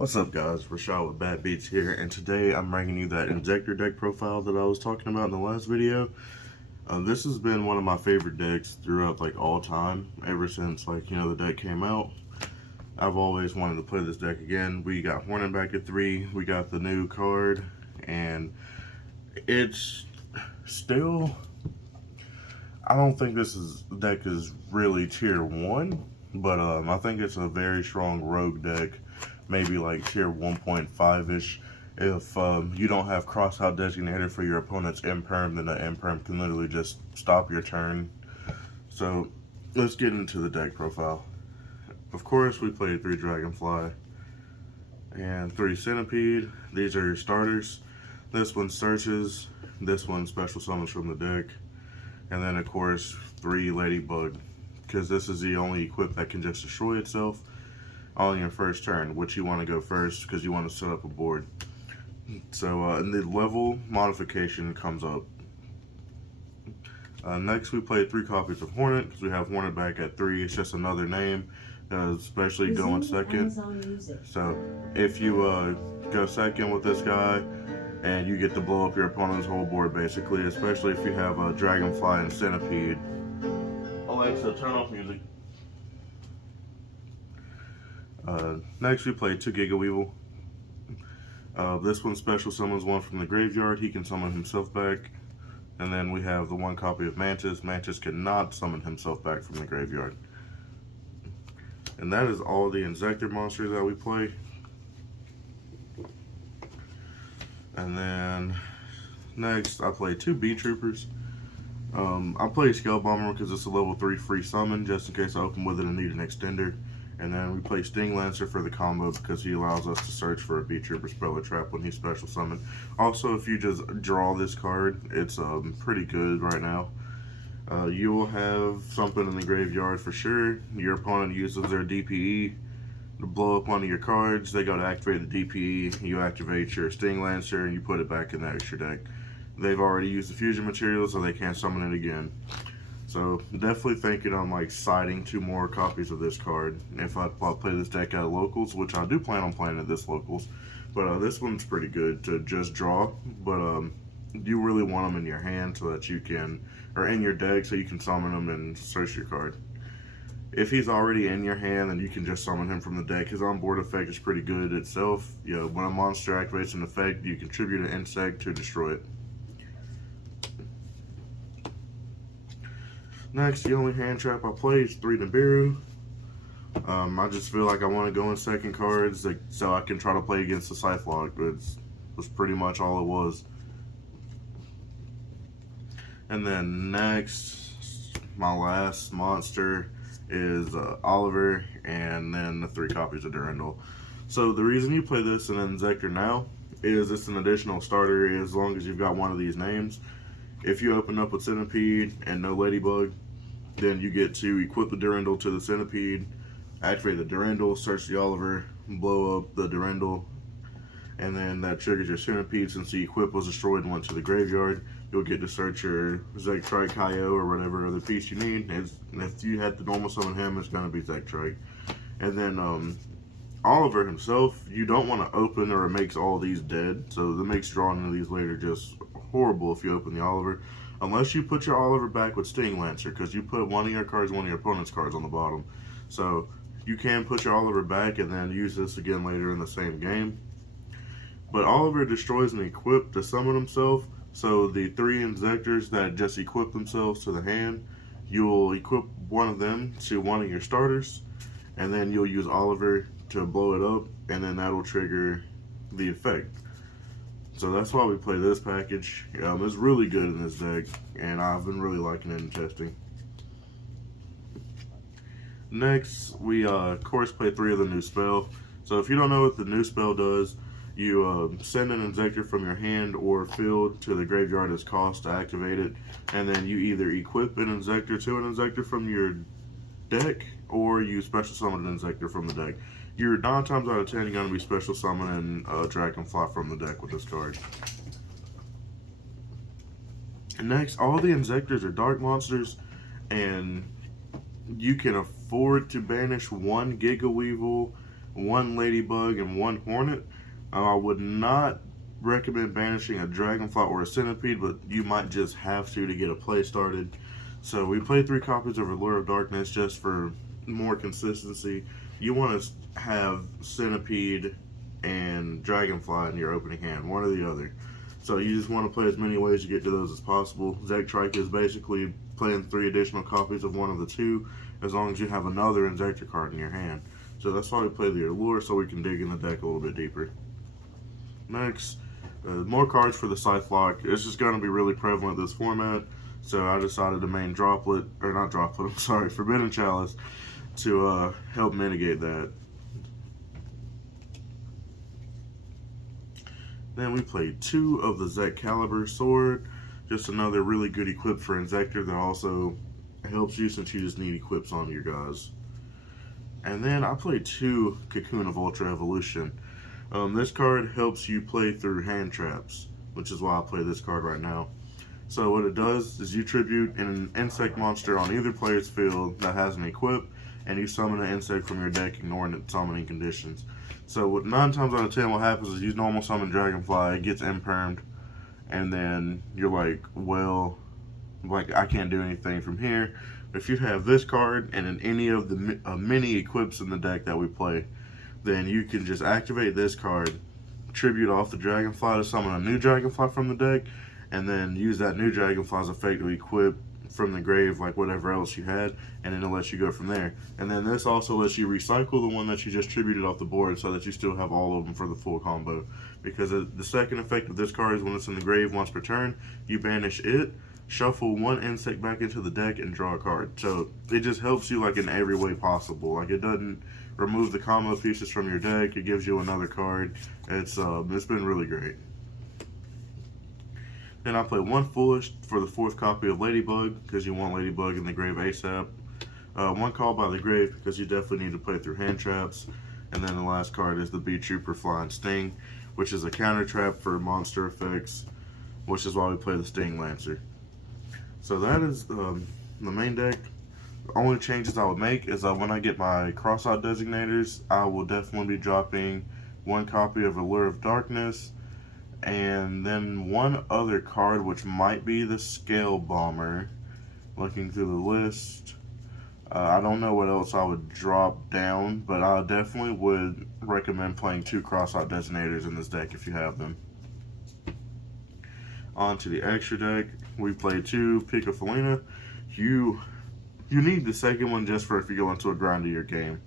What's up, guys? Rashad with Bad Beats here, and today I'm bringing you that Inzektor deck profile that I was talking about in the last video. This has been one of my favorite decks throughout all time, ever since the deck came out. I've always wanted to play this deck again. We got Hornet back at 3, we got the new card, and it's still, I don't think deck is really tier 1, but I think it's a very strong rogue deck. Maybe tier 1.5-ish. If you don't have crossout designated for your opponent's imperm, then that imperm can literally just stop your turn. So let's get into the deck profile. Of course, we played 3 Dragonfly and 3 Centipede. These are your starters. This one searches, this one special summons from the deck, and then of course 3 Ladybug, because this is the only equip that can just destroy itself on your first turn, which you want to go first because you want to set up a board. So and the level modification comes up. Next, we play 3 copies of Hornet because we have Hornet back at 3. It's just another name, especially going second. So if you go second with this guy, and you get to blow up your opponent's whole board basically, especially if you have a Dragonfly and Centipede. Alexa, turn off music. Next, we play 2 Giga Weevil. This one special summons one from the graveyard. He can summon himself back. And then we have the 1 copy of Mantis. Mantis cannot summon himself back from the graveyard. And that is all the Inzektor monsters that we play. And then next, I play 2 Bee Troopers. I play Scale Bomber because it's a level 3 free summon, just in case I open with it and need an extender. And then we play Sting Lancer for the combo because he allows us to search for a Bee Trooper spell or trap when he's special summoned. Also, if you just draw this card, it's pretty good right now. You will have something in the graveyard for sure. Your opponent uses their DPE to blow up one of your cards. They go to activate the DPE. You activate your Sting Lancer and you put it back in the extra deck. They've already used the fusion material, so they can't summon it again. So definitely thinking on siding 2 more copies of this card if I play this deck at locals, which I do plan on playing at this locals. But this one's pretty good to just draw, but you really want them in your hand so that you can, or in your deck so you can summon them and search your card. If he's already in your hand, then you can just summon him from the deck. His onboard effect is pretty good itself. When a monster activates an effect, you contribute an insect to destroy it. Next, the only hand trap I play is 3 Nibiru. I just feel like I want to go in second cards so I can try to play against the Scythelog. Was pretty much all it was. And then next, my last monster is Oliver, and then the 3 copies of Durandal. So the reason you play this in Inzektor now is it's an additional starter as long as you've got one of these names. If you open up with Centipede and no Ladybug, then you get to equip the Durandal to the Centipede, activate the Durandal, search the Oliver, blow up the Durandal, and then that triggers your Centipede. Since the equip was destroyed and went to the graveyard, you'll get to search your Zektrike, Kaio, or whatever other piece you need. And if you had to normal summon him, it's going to be Zektrike. And then Oliver himself, you don't want to open or it makes all these dead, so that makes drawing into these later just horrible if you open the Oliver, unless you put your Oliver back with Sting Lancer, because you put one of your cards, one of your opponent's cards on the bottom. So you can put your Oliver back and then use this again later in the same game. But Oliver destroys an equip to summon himself, so the 3 Inzektors that just equip themselves to the hand, you'll equip one of them to one of your starters, and then you'll use Oliver to blow it up, and then that'll trigger the effect. So that's why we play this package. It's really good in this deck, and I've been really liking it in testing. Next, we of course play 3 of the new spell. So if you don't know what the new spell does, you send an Inzektor from your hand or field to the graveyard as cost to activate it, and then you either equip an Inzektor to an Inzektor from your deck, or you special summon an Inzektor from the deck. You're 9 times out of 10 you're going to be special summoning Dragonfly from the deck with this card. Next, all the Inzektors are dark monsters, and you can afford to banish 1 Giga Weevil 1 ladybug, and 1 hornet. I would not recommend banishing a dragonfly or a centipede, but you might just have to get a play started. So we played 3 copies of Allure of Darkness just for more consistency. You want to have centipede and dragonfly in your opening hand, one or the other. So you just want to play as many ways to get to those as possible. Inzektor is basically playing 3 additional copies of one of the 2, as long as you have another Inzektor card in your hand. So that's why we play the Allure, so we can dig in the deck a little bit deeper. Next, more cards for the Scythe Lock. It's just going to be really prevalent this format, so I decided to main Droplet, or not Droplet, I'm sorry, Forbidden Chalice, to help mitigate that. Then we played 2 of the Zek-Caliber Sword, just another really good equip for Inzektor that also helps you since you just need equips on your guys. And then I played 2 Cocoon of Ultra Evolution. This card helps you play through hand traps, which is why I play this card right now. So what it does is you tribute an insect monster on either player's field that has an equip, and you summon an insect from your deck ignoring its summoning conditions. So what 9 times out of 10 what happens is you normal summon Dragonfly, it gets impermed, and then you're like, well, like I can't do anything from here. If you have this card and in any of the mini equips in the deck that we play, then you can just activate this card, tribute off the Dragonfly to summon a new Dragonfly from the deck, and then use that new Dragonfly's effect to equip from the grave like whatever else you had, and then it lets you go from there. And then this also lets you recycle the one that you just tributed off the board so that you still have all of them for the full combo. Because the second effect of this card is when it's in the grave once per turn, you banish it, shuffle 1 insect back into the deck, and draw a card. So it just helps you like in every way possible. Like it doesn't remove the combo pieces from your deck, it gives you another card. It's been really great. Then I play 1 Foolish for the 4th copy of Ladybug, because you want Ladybug in the grave ASAP. 1 Call by the Grave, because you definitely need to play through hand traps. And then the last card is the Bee Trooper Flying Sting, which is a counter trap for monster effects, which is why we play the Sting Lancer. So that is the main deck. The only changes I would make is when I get my cross-out designators, I will definitely be dropping 1 copy of Allure of Darkness, and then 1 other card, which might be the Scale Bomber. Looking through the list, I don't know what else I would drop down, but I definitely would recommend playing 2 cross-out designators in this deck if you have them. On to the extra deck, we play 2 Picofelina. You need the second one just for if you go into a grindier game.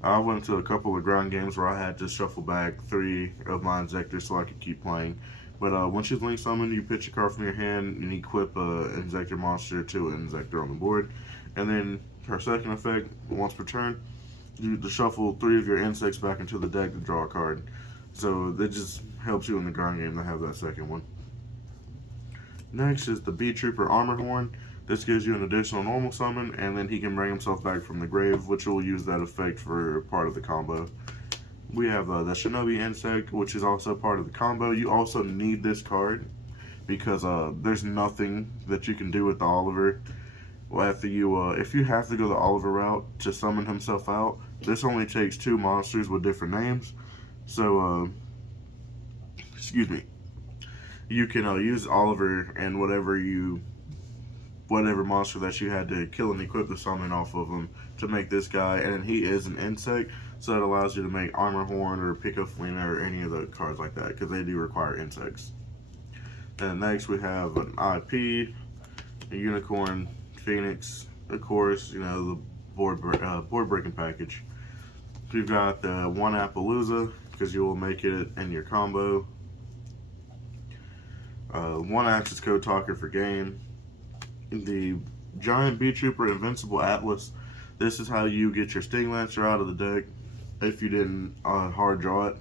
I went to a couple of grind games where I had to shuffle back 3 of my Inzektors so I could keep playing. But once you link summon, you pitch a card from your hand and equip an Inzektor monster to an Inzektor on the board. And then her second effect, once per turn, you shuffle 3 of your insects back into the deck to draw a card. So that just helps you in the grind game to have that second one. Next is the Bee Trooper Armor Horn. This gives you an additional normal summon, and then he can bring himself back from the grave, which will use that effect for part of the combo. We have the Shinobi Insect, which is also part of the combo. You also need this card because there's nothing that you can do with the Oliver. After you, if you have to go the Oliver route to summon himself out, this only takes 2 monsters with different names. So, excuse me. You can use Oliver and whatever monster that you had to kill and equip the summon off of him to make this guy, and he is an insect, so it allows you to make Armor Horn or Picofelina or any of the cards like that, because they do require insects. Then next we have an IP, a Unicorn, Phoenix, of course, you know, the board breaking package. We've got the 1 Appaloosa, because you will make it in your combo. 1 Access Code Talker for game. The Giant Bee Trooper Invincible Atlas. This is how you get your Sting Lancer out of the deck. If you didn't hard draw it,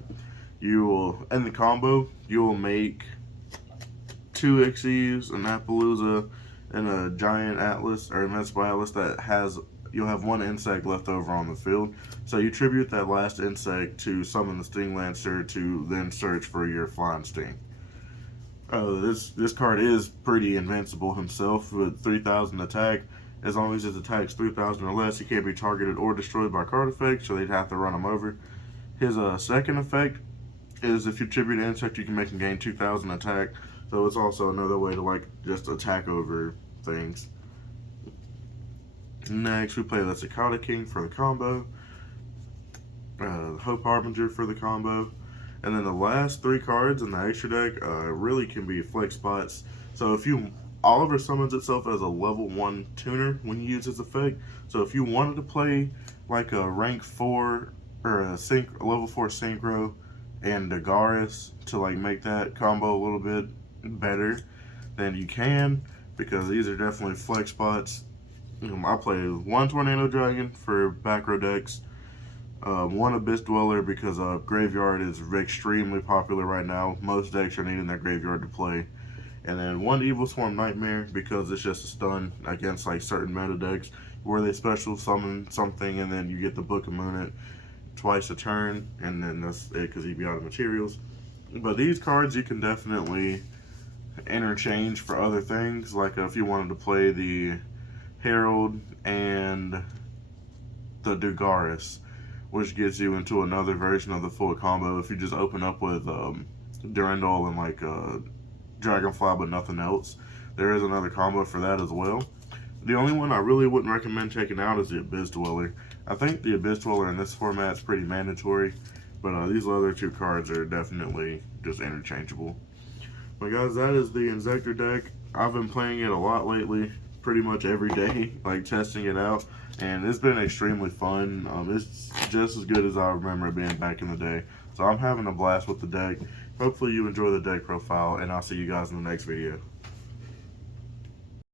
you will, in the combo, you will make 2 Ixies, an Appaloosa, and a Giant Atlas or Invincible Atlas that has, you'll have 1 insect left over on the field. So you tribute that last insect to summon the Sting Lancer to then search for your Flying Sting. This card is pretty invincible himself with 3,000 attack. As long as his attack's 3,000 or less, he can't be targeted or destroyed by card effects, so they'd have to run him over. His second effect is if you tribute an insect, you can make him gain 2,000 attack. So it's also another way to like just attack over things. Next, we play the Cicada King for the combo, Hope Harbinger for the combo, and then the last 3 cards in the extra deck really can be flex spots. So if you Oliver summons itself as a level 1 tuner when you use his effect. So if you wanted to play like a rank 4 or a level 4 Synchro and Dagaris to like make that combo a little bit better, then you can, because these are definitely flex spots. I play 1 Tornado Dragon for back row decks, 1 Abyss Dweller because Graveyard is extremely popular right now. Most decks are needing their Graveyard to play. And then 1 Evil Swarm Nightmare because it's just a stun against like certain meta decks where they special summon something and then you get the Book of Moonet twice a turn, and then that's it because you'd be out of materials. But these cards you can definitely interchange for other things, like if you wanted to play the Herald and the Dugaris, which gets you into another version of the full combo if you just open up with Durandal and like Dragonfly but nothing else. There is another combo for that as well. The only one I really wouldn't recommend checking out is the Abyss Dweller. I think the Abyss Dweller in this format is pretty mandatory, but these other 2 cards are definitely just interchangeable. But guys, that is the Inzektor deck. I've been playing it a lot lately, pretty much every day, like testing it out, and it's been extremely fun. It's just as good as I remember it being back in the day. So I'm having a blast with the deck. Hopefully you enjoy the deck profile, and I'll see you guys in the next video.